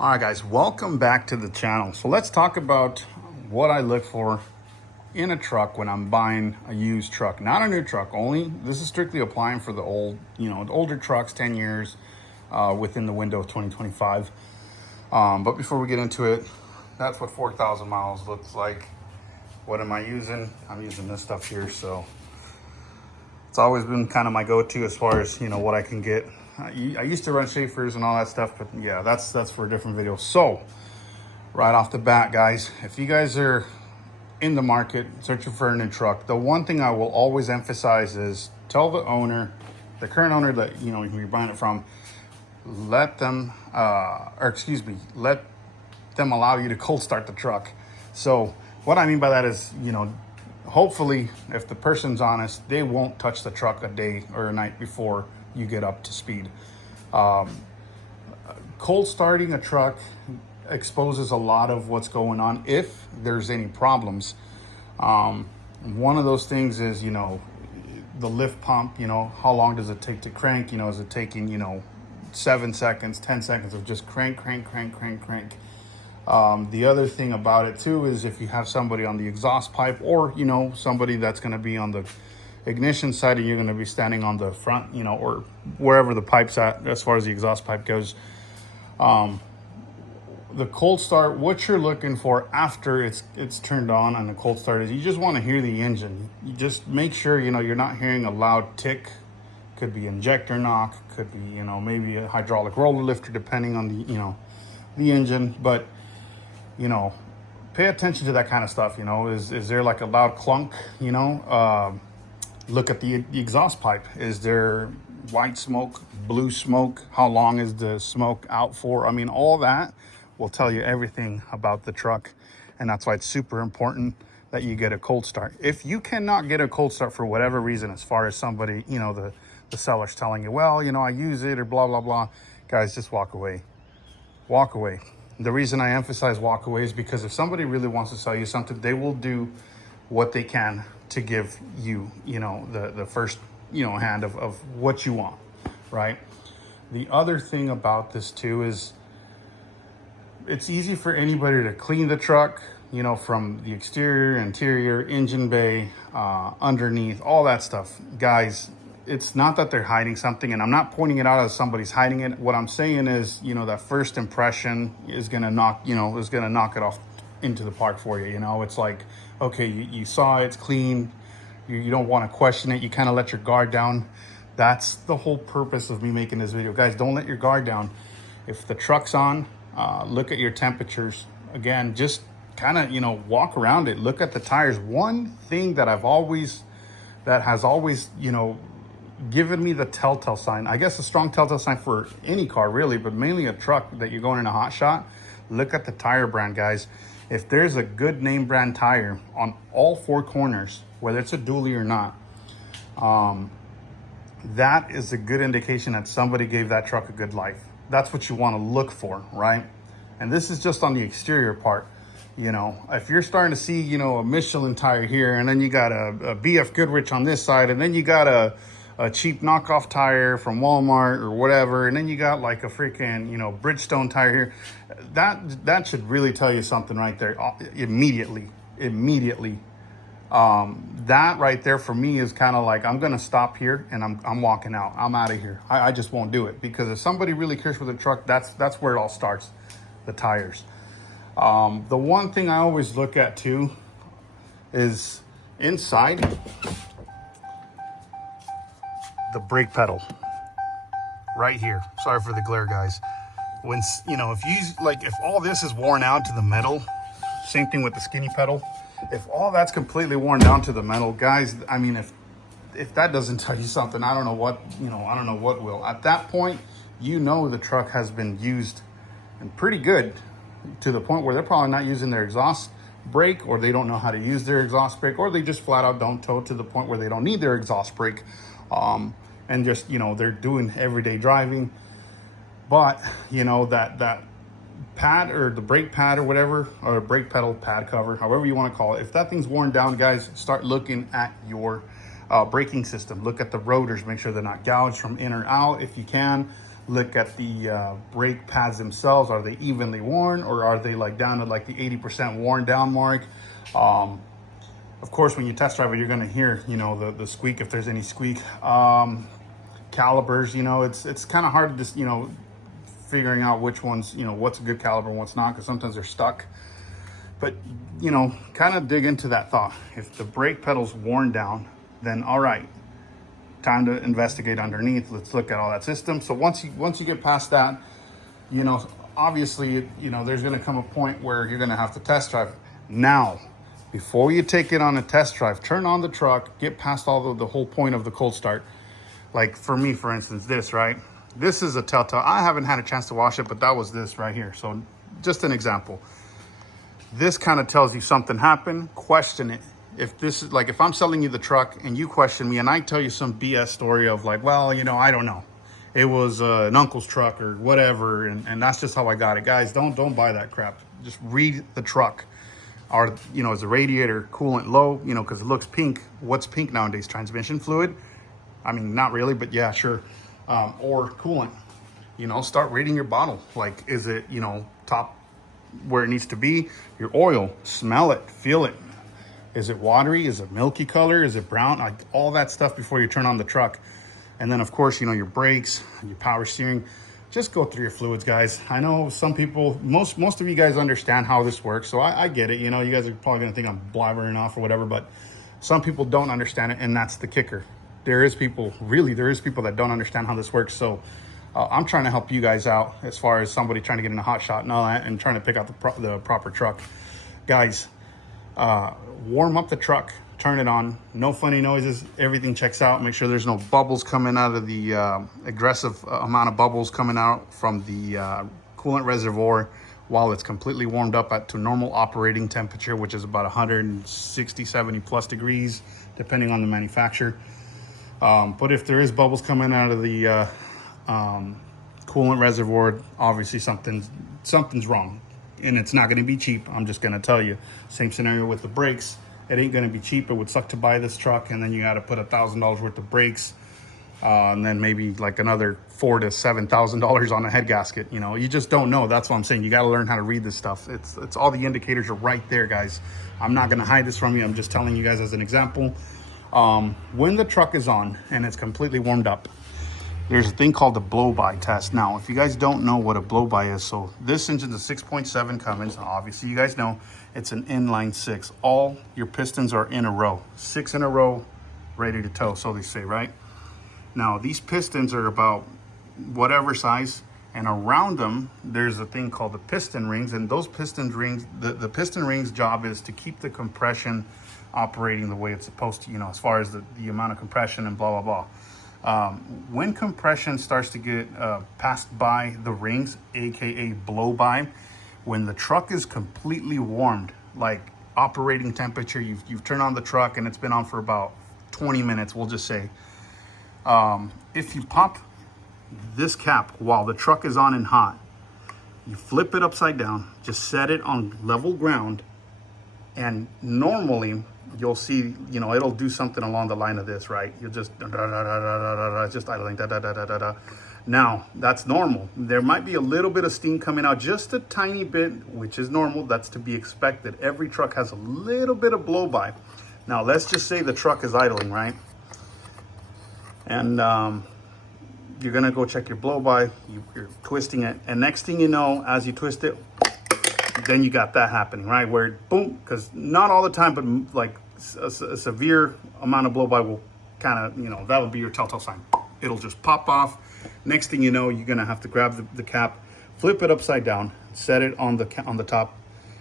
All right, guys, welcome back to the channel. So let's talk about what I look for in a truck when I'm buying a used truck, not a new truck only. This is strictly applying for the the older trucks, 10 years within the window of 2025. But before we get into it, that's what 4,000 miles looks like. What am I using? I'm using this stuff here. So it's always been kind of my go-to as far as, what I can get. I used to run Schaefer's and all that stuff, but yeah, that's for a different video. So right off the bat, guys, if you guys are in the market searching for a new truck, the one thing I will always emphasize is tell the owner, the current owner that you're buying it from, let them let them allow you to cold start the truck. So what I mean by that is, hopefully if the person's honest, they won't touch the truck a day or a night before you get up to speed. Cold starting a truck exposes a lot of what's going on if there's any problems. One of those things is, the lift pump, how long does it take to crank? Is it taking, 7 seconds, 10 seconds of just crank. The other thing about it too is if you have somebody on the exhaust pipe or, somebody that's going to be on the ignition side and you're going to be standing on the front, or wherever the pipe's at as far as the exhaust pipe goes. The cold start, what you're looking for after it's turned on the cold start is you just want to hear the engine. You just make sure, you're not hearing a loud tick. Could be injector knock, could be, maybe a hydraulic roller lifter depending on the engine. But, pay attention to that kind of stuff. Is there like a loud clunk, look at the exhaust pipe. Is there white smoke, blue smoke? How long is the smoke out for? I mean, all that will tell you everything about the truck. And that's why it's super important that you get a cold start. If you cannot get a cold start for whatever reason, as far as somebody, the seller's telling you, well, I use it or blah, blah, blah, guys, just walk away. Walk away. The reason I emphasize walk away is because if somebody really wants to sell you something, they will do what they can to give you, the first, hand of what you want, right? The other thing about this too is it's easy for anybody to clean the truck, from the exterior, interior, engine bay, underneath, all that stuff. Guys, it's not that they're hiding something, and I'm not pointing it out as somebody's hiding it. What I'm saying is, that first impression is gonna knock it off into the park for you. It's like, okay, you saw it's clean, you don't want to question it, you kind of let your guard down. That's the whole purpose of me making this video. Guys, don't let your guard down. If the truck's on, look at your temperatures. Again, just kind of, walk around it, look at the tires. One thing that has always, given me the telltale sign, I guess a strong telltale sign for any car really, but mainly a truck that you're going in a Hotshot, look at the tire brand, guys. If there's a good name brand tire on all four corners, whether it's a dually or not, that is a good indication that somebody gave that truck a good life. That's what you want to look for, right? And this is just on the exterior part. If you're starting to see, a Michelin tire here, and then you got a BF Goodrich on this side, and then you got a cheap knockoff tire from Walmart or whatever, and then you got like a freaking, Bridgestone tire here, that should really tell you something right there immediately. That right there for me is kind of like, I'm gonna stop here and I'm walking out. I'm out of here. I just won't do it, because if somebody really cares for the truck, that's where it all starts, the tires. The one thing I always look at too is inside the brake pedal right here. Sorry for the glare, guys. When, if all this is worn out to the metal, same thing with the skinny pedal. If all that's completely worn down to the metal, guys, I mean, if that doesn't tell you something, I don't know what will. At that point, the truck has been used and pretty good, to the point where they're probably not using their exhaust brake, or they don't know how to use their exhaust brake, or they just flat out don't tow to the point where they don't need their exhaust brake, and just, they're doing everyday driving. But, that pad or the brake pad or whatever, or brake pedal pad cover, however you want to call it, if that thing's worn down, guys, start looking at your braking system. Look at the rotors, make sure they're not gouged from in or out if you can. look at the brake pads themselves. Are they evenly worn, or are they like down to like the 80% worn down mark? Of course, when you test drive it, you're gonna hear, you know, the squeak, if there's any squeak. Calibers, you know, it's kind of hard to just, you know, figuring out which ones, you know, what's a good caliber and what's not, because sometimes they're stuck. But, you know, kind of dig into that thought. If the brake pedal's worn down, then all right, time to investigate underneath. Let's look at all that system. So once you get past that, you know, obviously, you know, there's gonna come a point where you're gonna have to test drive. Now, before you take it on a test drive, turn on the truck, get past all the whole point of the cold start. Like for me, for instance, this, right? This is a telltale. I haven't had a chance to wash it, but that was this right here. So just an example. This kind of tells you something happened. Question it. If this is like, if I'm selling you the truck and you question me and I tell you some BS story of like, well, you know, I don't know, it was an uncle's truck or whatever, and that's just how I got it. Guys, don't buy that crap. Just read the truck. Or, you know, is the radiator coolant low? You know, because it looks pink. What's pink nowadays? Transmission fluid? I mean, not really, but yeah, sure. Or coolant. You know, start reading your bottle. Like, is it, you know, top where it needs to be? Your oil, smell it, feel it. Is it watery? Is it milky color? Is it brown? Like all that stuff before you turn on the truck. And then of course, you know, your brakes, your power steering. Just go through your fluids, guys. I know some people, most of you guys understand how this works, so I get it. You know, you guys are probably gonna think I'm blabbering off or whatever, but some people don't understand it, and that's the kicker. There is people that don't understand how this works. So I'm trying to help you guys out as far as somebody trying to get in a Hotshot and all that, and trying to pick out the proper truck. Guys, warm up the truck, turn it on, no funny noises, everything checks out. Make sure there's no bubbles coming out of the aggressive amount of bubbles coming out from the coolant reservoir while it's completely warmed up to normal operating temperature, which is about 160, 70 plus degrees, depending on the manufacturer. But if there is bubbles coming out of the coolant reservoir, obviously something's wrong, and it's not going to be cheap. I'm just going to tell you. Same scenario with the brakes. It ain't going to be cheap. It would suck to buy this truck, and then you got to put $1,000 worth of brakes, and then maybe like another $4,000 to $7,000 on a head gasket. You know, you just don't know. That's what I'm saying. You got to learn how to read this stuff. It's all the indicators are right there, guys. I'm not going to hide this from you. I'm just telling you guys as an example. When the truck is on and it's completely warmed up, there's a thing called the blowby test. Now, if you guys don't know what a blowby is, so this engine's a 6.7 Cummins. Obviously, you guys know it's an inline six. All your pistons are in a row, 6 in a row, ready to tow, so they say, right? Now, these pistons are about whatever size, and around them, there's a thing called the piston rings, and those piston rings, the piston rings job is to keep the compression operating the way it's supposed to, you know, as far as the amount of compression and blah, blah, blah. When compression starts to get passed by the rings, aka blow by, when the truck is completely warmed, like operating temperature, you've turned on the truck and it's been on for about 20 minutes, we'll just say. If you pop this cap while the truck is on and hot, you flip it upside down, just set it on level ground, and normally you'll see, you know, it'll do something along the line of this, right? You'll just just idling, Now, that's normal. There might be a little bit of steam coming out, just a tiny bit, which is normal. That's to be expected. Every truck has a little bit of blow by. Now, let's just say the truck is idling, right? And you're gonna go check your blow by. You're twisting it, and next thing you know, as you twist it, then you got that happening, right? Where boom, because not all the time, but like a severe amount of blow by will kind of, you know, that would be your telltale sign. It'll just pop off. Next thing you know, you're gonna have to grab the cap, flip it upside down, set it on the top.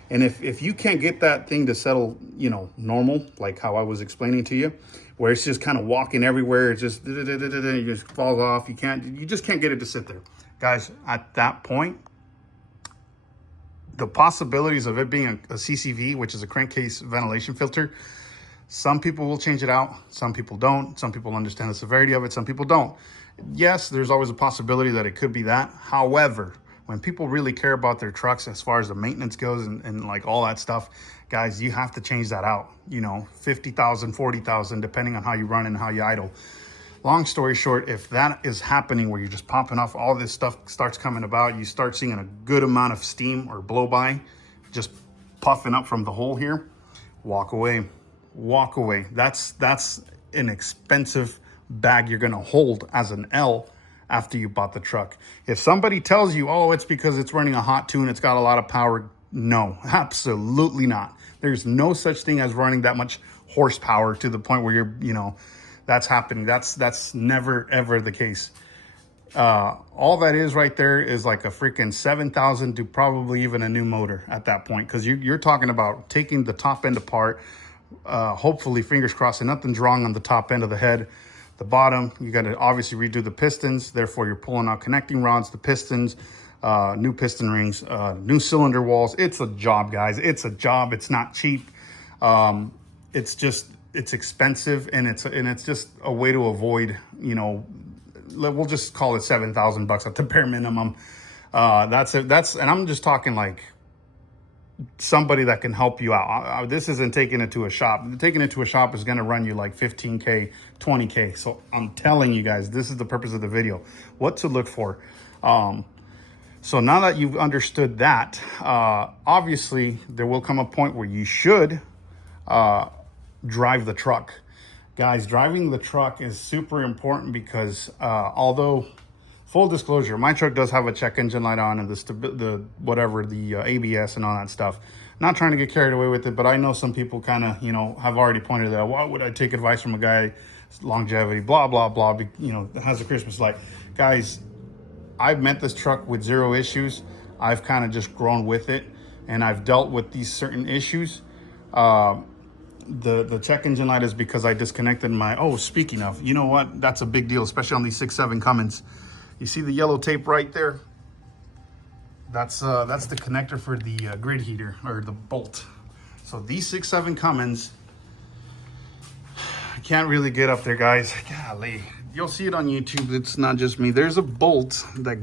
And if you can't get that thing to settle, you know, normal, like how I was explaining to you, where it's just kind of walking everywhere, it just it just falls off. You just can't get it to sit there, guys. At that point, the possibilities of it being a CCV, which is a crankcase ventilation filter, some people will change it out, some people don't. Some people understand the severity of it, some people don't. Yes, there's always a possibility that it could be that. However, when people really care about their trucks as far as the maintenance goes and like all that stuff, guys, you have to change that out. You know, 50,000, 40,000, depending on how you run and how you idle. Long story short, if that is happening where you're just popping off, all this stuff starts coming about, you start seeing a good amount of steam or blow by just puffing up from the hole here, walk away. Walk away. That's an expensive bag you're gonna hold as an L after you bought the truck. If somebody tells you, oh, it's because it's running a hot tune, it's got a lot of power, no, absolutely not. There's no such thing as running that much horsepower to the point where you're, you know, that's happening. That's never ever the case. All that is right there is like a freaking 7,000 to probably even a new motor at that point, because you're talking about taking the top end apart. Hopefully, fingers crossed, and nothing's wrong on the top end of the head. The bottom, you got to obviously redo the pistons. Therefore, you're pulling out connecting rods, the pistons, new piston rings, new cylinder walls. It's a job, guys. It's a job. It's not cheap. It's expensive, and it's just a way to avoid, you know, we'll just call it $7,000 at the bare minimum. That's it. And I'm just talking like somebody that can help you out. This isn't taking it to a shop. Taking it to a shop is going to run you like 15K, 20K. So I'm telling you guys, this is the purpose of the video, what to look for. So now that you've understood that, obviously there will come a point where you should drive the truck. Guys, driving the truck is super important because although, full disclosure, my truck does have a check engine light on and the ABS and all that stuff. Not trying to get carried away with it, but I know some people kind of, you know, have already pointed out, why would I take advice from a guy, longevity, blah, blah, blah, you know, that has a Christmas light. Guys, I've met this truck with zero issues. I've kind of just grown with it, and I've dealt with these certain issues. The check engine light is because I disconnected my, oh, speaking of, you know what? That's a big deal, especially on these 6.7 Cummins. You see the yellow tape right there? That's the connector for the grid heater, or the bolt. So these 6.7 Cummins, I can't really get up there, guys. Golly. You'll see it on YouTube. It's not just me. There's a bolt that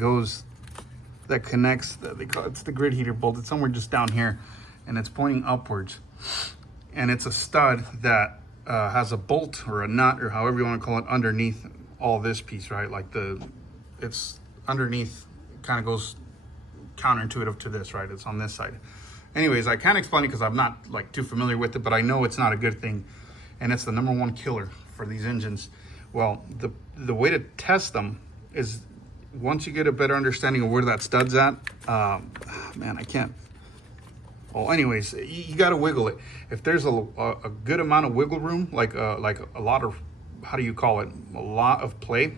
connects, it's the grid heater bolt. It's somewhere just down here, and it's pointing upwards. And it's a stud that has a bolt or a nut, or however you want to call it, underneath all this piece, right? Like it's underneath, kind of goes counterintuitive to this, right? It's on this side. Anyways, I can't explain it because I'm not like too familiar with it, but I know it's not a good thing. And it's the #1 killer for these engines. Well, the way to test them is once you get a better understanding of where that stud's at, man, I can't. Well, anyways, you got to wiggle it. If there's a good amount of wiggle room, like a lot of, how do you call it? A lot of play,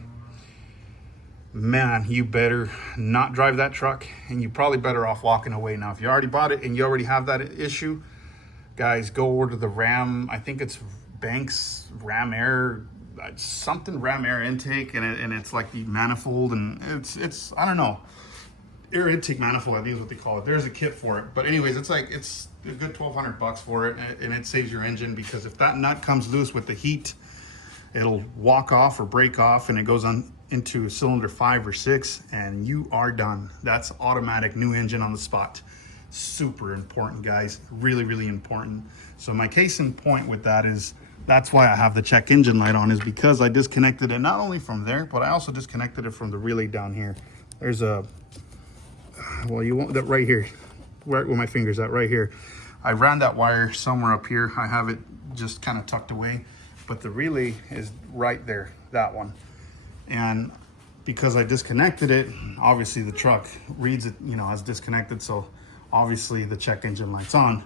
man, you better not drive that truck, and you're probably better off walking away. Now, if you already bought it and you already have that issue, guys, go order the Ram. I think it's Banks Ram Air, something Ram Air intake, and it's like the manifold, and it's I don't know, air intake manifold, I think is what they call it. There's a kit for it, but anyways, it's a good $1,200 for it, and it saves your engine, because if that nut comes loose with the heat, it'll walk off or break off, and it goes on into cylinder 5 or 6, and you are done. That's automatic new engine on the spot. Super important, guys. Really, really important. So my case in point with that is, that's why I have the check engine light on, is because I disconnected it not only from there, but I also disconnected it from the relay down here. There's a, well, you want that right here, right where my finger's at, right here. I ran that wire somewhere up here. I have it just kind of tucked away, but the relay is right there, that one. And because I disconnected it, obviously the truck reads it, you know, as disconnected, so obviously the check engine light's on.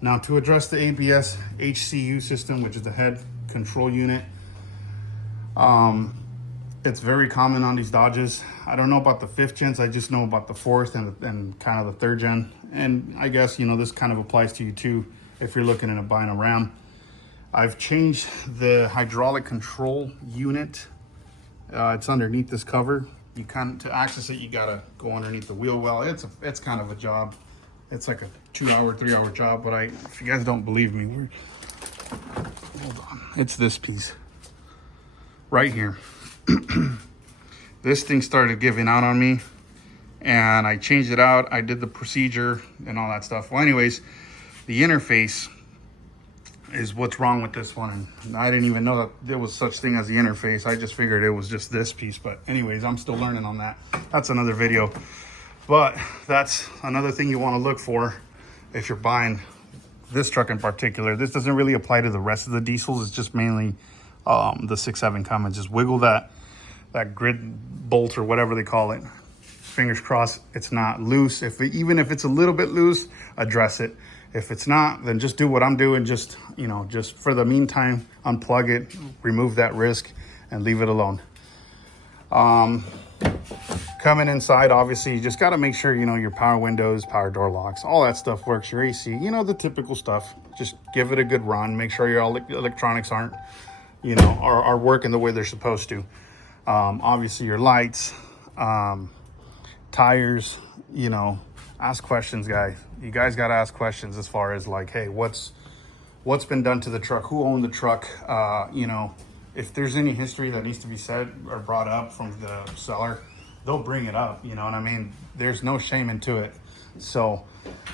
Now, to address the ABS HCU system, which is the head control unit, it's very common on these Dodges. I don't know about the 5th gens, I just know about the 4th and kind of the 3rd gen. And I guess, you know, this kind of applies to you too if you're looking at buying a Ram. I've changed the hydraulic control unit. It's underneath this cover. You to access it, you gotta go underneath the wheel well. It's kind of a job. It's like a 2-hour, 3-hour job, but if you guys don't believe me, hold on. It's this piece right here. This thing started giving out on me, and I changed it out. I did the procedure and all that stuff. Well, anyways, the interface is what's wrong with this one. And I didn't even know that there was such thing as the interface. I just figured it was just this piece. But anyways, I'm still learning on that. That's another video. But that's another thing you want to look for if you're buying this truck in particular. This doesn't really apply to the rest of the diesels. It's just mainly the 6.7 Cummins. Just wiggle that grid bolt or whatever they call it. Fingers crossed it's not loose. Even if it's a little bit loose, address it. If it's not, then just do what I'm doing. Just, you know, just for the meantime, unplug it, remove that risk, and leave it alone. Coming inside, obviously, you just got to make sure, you know, your power windows, power door locks, all that stuff works. Your AC, you know, the typical stuff. Just give it a good run. Make sure your electronics aren't, you know, are working the way they're supposed to. Obviously, your lights, tires, you know, ask questions, guys. You guys got to ask questions as far as like, hey, what's been done to the truck? Who owned the truck? You know, if there's any history that needs to be said or brought up from the seller, they'll bring it up, you know what I mean? There's no shame into it. So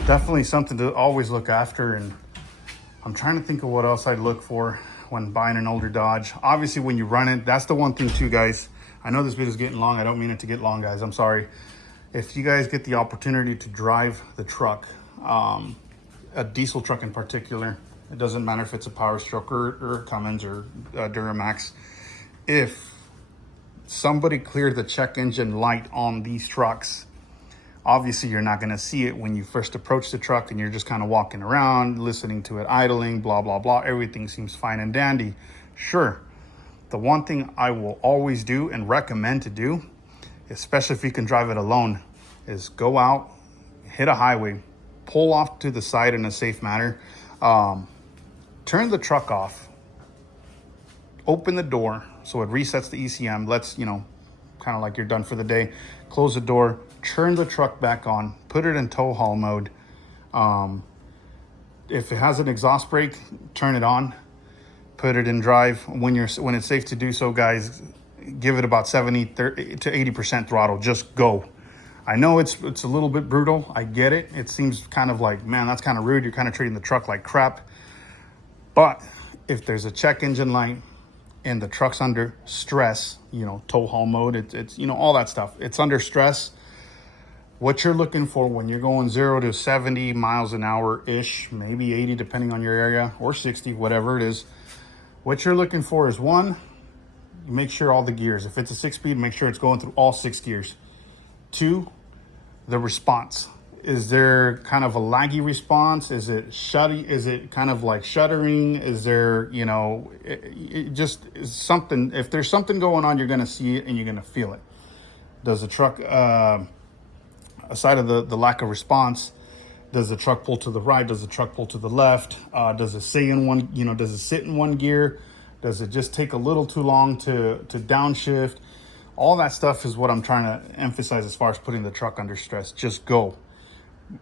definitely something to always look after. And I'm trying to think of what else I'd look for when buying an older Dodge. Obviously, when you run it, that's the one thing too, guys. I know this video is getting long. I don't mean it to get long, guys. I'm sorry. If you guys get the opportunity to drive the truck, a diesel truck in particular, it doesn't matter if it's a Power Stroke or Cummins or Duramax. If somebody cleared the check engine light on these trucks, obviously you're not going to see it when you first approach the truck and you're just kind of walking around, listening to it idling, blah, blah, blah. Everything seems fine and dandy. Sure. The one thing I will always do and recommend to do, especially if you can drive it alone, is go out, hit a highway, pull off to the side in a safe manner, turn the truck off, open the door so it resets the ECM, lets, you know, kind of like you're done for the day, close the door, turn the truck back on, put it in tow haul mode. If it has an exhaust brake, turn it on, put it in drive. When it's safe to do so, guys, give it about 70 to 80% throttle. Just go. I know it's a little bit brutal. I get it. It seems kind of like, man, that's kind of rude. You're kind of treating the truck like crap. But if there's a check engine light and the truck's under stress, you know, tow haul mode, it's you know, all that stuff. It's under stress. What you're looking for when you're going 0 to 70 miles an hour-ish, maybe 80 depending on your area, or 60, whatever it is. What you're looking for is, one, make sure all the gears, if it's a 6-speed, make sure it's going through all 6 gears. 2, the response. Is there kind of a laggy response? Is it shutty? Is it kind of like shuddering? Is there, you know, it just is something. If there's something going on, you're going to see it and you're going to feel it. Does the truck, aside of the lack of response, does the truck pull to the right? Does the truck pull to the left? Does it stay in one, you know, does it sit in one gear? Does it just take a little too long to downshift? All that stuff is what I'm trying to emphasize as far as putting the truck under stress. Just go.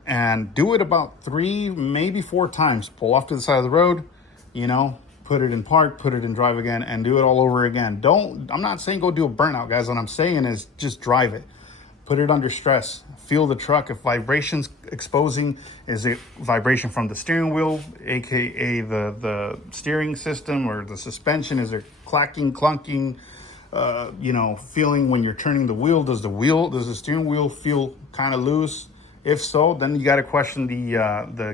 And do it about 3, maybe 4 times. Pull off to the side of the road, you know, put it in park, put it in drive again, and do it all over again. I'm not saying go do a burnout, guys. What I'm saying is just drive it. Put it under stress. Feel the truck. If vibration's exposing, is it vibration from the steering wheel, aka the steering system, or the suspension? Is it clacking, clunking? You know, feeling when you're turning the wheel. Does the steering wheel feel kind of loose? If so, then you got to question the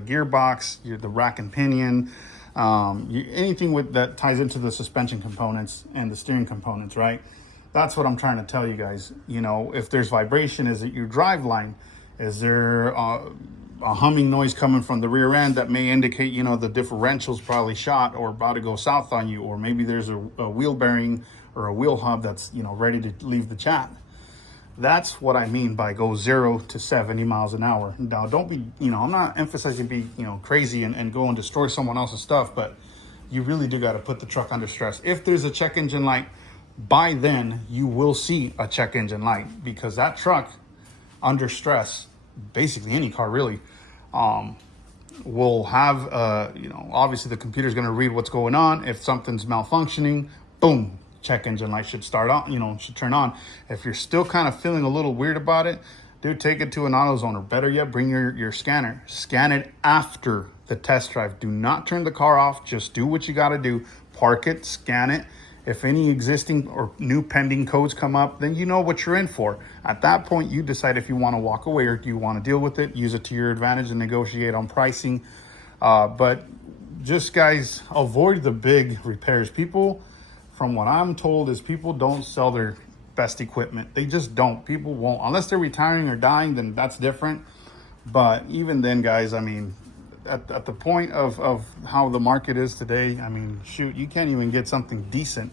gearbox, the rack and pinion, anything that ties into the suspension components and the steering components, right? That's what I'm trying to tell you guys. You know, if there's vibration, is it your drive line? Is there a humming noise coming from the rear end that may indicate, you know, the differential's probably shot or about to go south on you, or maybe there's a wheel bearing or a wheel hub that's, you know, ready to leave the chat. That's what I mean by go 0 to 70 miles an hour. Now, don't be, you know, I'm not emphasizing be, you know, crazy and go and destroy someone else's stuff, but you really do got to put the truck under stress. If there's a check engine light, by then you will see a check engine light, because that truck under stress, basically any car really, will have, you know, obviously the computer's going to read what's going on. If something's malfunctioning, boom, check engine light should start on, you know, should turn on. If you're still kind of feeling a little weird about it, dude, take it to an AutoZone, or better yet, bring your scanner. Scan it after the test drive. Do not turn the car off. Just do what you got to do. Park it, scan it. If any existing or new pending codes come up, then you know what you're in for. At that point, you decide if you want to walk away or do you want to deal with it, use it to your advantage and negotiate on pricing. But just, guys, avoid the big repairs. People, from what I'm told, is people don't sell their best equipment. They just don't. People won't. Unless they're retiring or dying, then that's different. But even then, guys, I mean, at the point of how the market is today, I mean, shoot, you can't even get something decent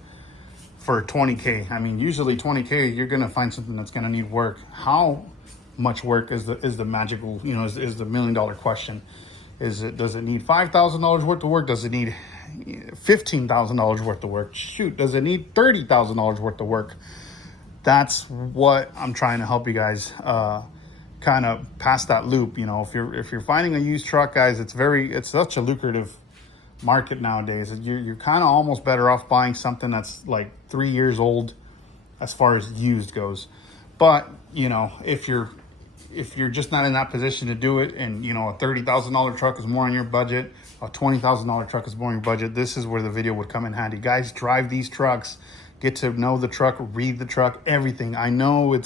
for 20K. I mean, usually 20K, you're gonna find something that's gonna need work. How much work is the magical, you know, is the $1 million question. Does it need $5,000 worth of work? Does it need $15,000 worth of work? Shoot, does it need $30,000 worth of work? That's what I'm trying to help you guys kind of pass that loop. You know, if you're finding a used truck, guys, it's such a lucrative market nowadays. You're kind of almost better off buying something that's like 3 years old as far as used goes. But you know, if you're just not in that position to do it, and you know, a $30,000 truck is more on your budget, a $20,000 truck is more on your budget, this is where the video would come in handy. Guys, drive these trucks, get to know the truck, read the truck, everything. I know it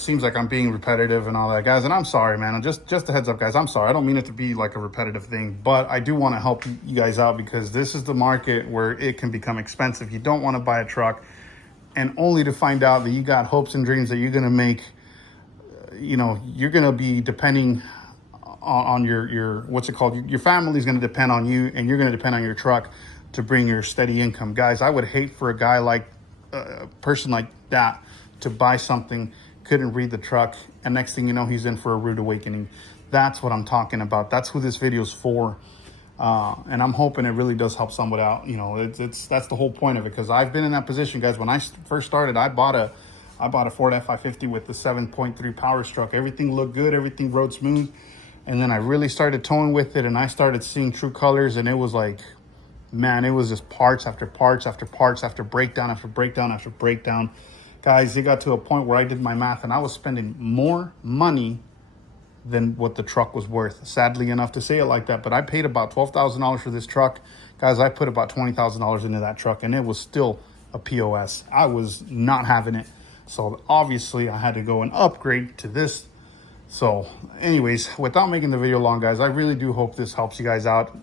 seems like I'm being repetitive and all that, guys, and I'm sorry, man. Just a heads up, guys, I'm sorry. I don't mean it to be like a repetitive thing, but I do want to help you guys out, because this is the market where it can become expensive. You don't want to buy a truck and only to find out that you got hopes and dreams that you're going to make, you know, you're going to be depending on your what's it called? Your family's going to depend on you, and you're going to depend on your truck to bring your steady income. Guys, I would hate for a guy like a person like that to buy something, couldn't read the truck, and next thing you know, he's in for a rude awakening. That's what I'm talking about. That's who this video is for. And I'm hoping it really does help someone out. You know, that's the whole point of it, because I've been in that position, guys. When I first started, I bought a Ford F550 with the 7.3 power stroke. Everything looked good, everything rode smooth, and then I really started towing with it, and I started seeing true colors, and it was like, man, it was just parts after parts after parts after breakdown after breakdown after breakdown. Guys, it got to a point where I did my math, and I was spending more money than what the truck was worth. Sadly enough to say it like that, but I paid about $12,000 for this truck. Guys, I put about $20,000 into that truck, and it was still a POS. I was not having it. So obviously I had to go and upgrade to this. So anyways, without making the video long, guys, I really do hope this helps you guys out.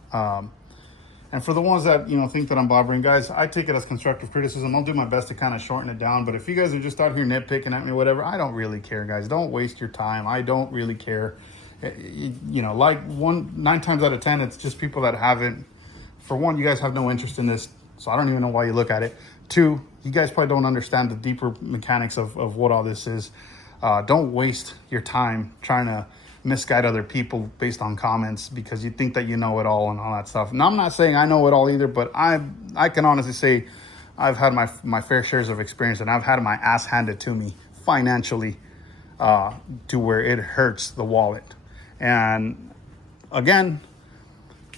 And for the ones that, you know, think that I'm bothering, guys, I take it as constructive criticism. I'll do my best to kind of shorten it down. But if you guys are just out here nitpicking at me, whatever, I don't really care, guys. Don't waste your time. I don't really care. You know, like 9 times out of 10, it's just people that haven't. For one, you guys have no interest in this, so I don't even know why you look at it. 2, you guys probably don't understand the deeper mechanics of what all this is. Don't waste your time trying to misguide other people based on comments because you think that you know it all and all that stuff. And I'm not saying I know it all either, but I can honestly say I've had my fair shares of experience, and I've had my ass handed to me financially to where it hurts the wallet. And again,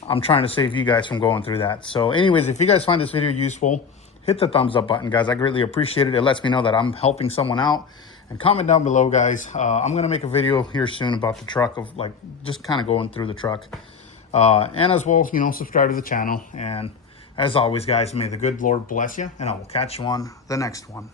I'm trying to save you guys from going through that. So anyways, if you guys find this video useful, hit the thumbs up button, guys. I greatly appreciate it. It lets me know that I'm helping someone out. And comment down below, guys. I'm going to make a video here soon about the truck, of like just kind of going through the truck. And as well, you know, subscribe to the channel. And as always, guys, may the good Lord bless you, and I will catch you on the next one.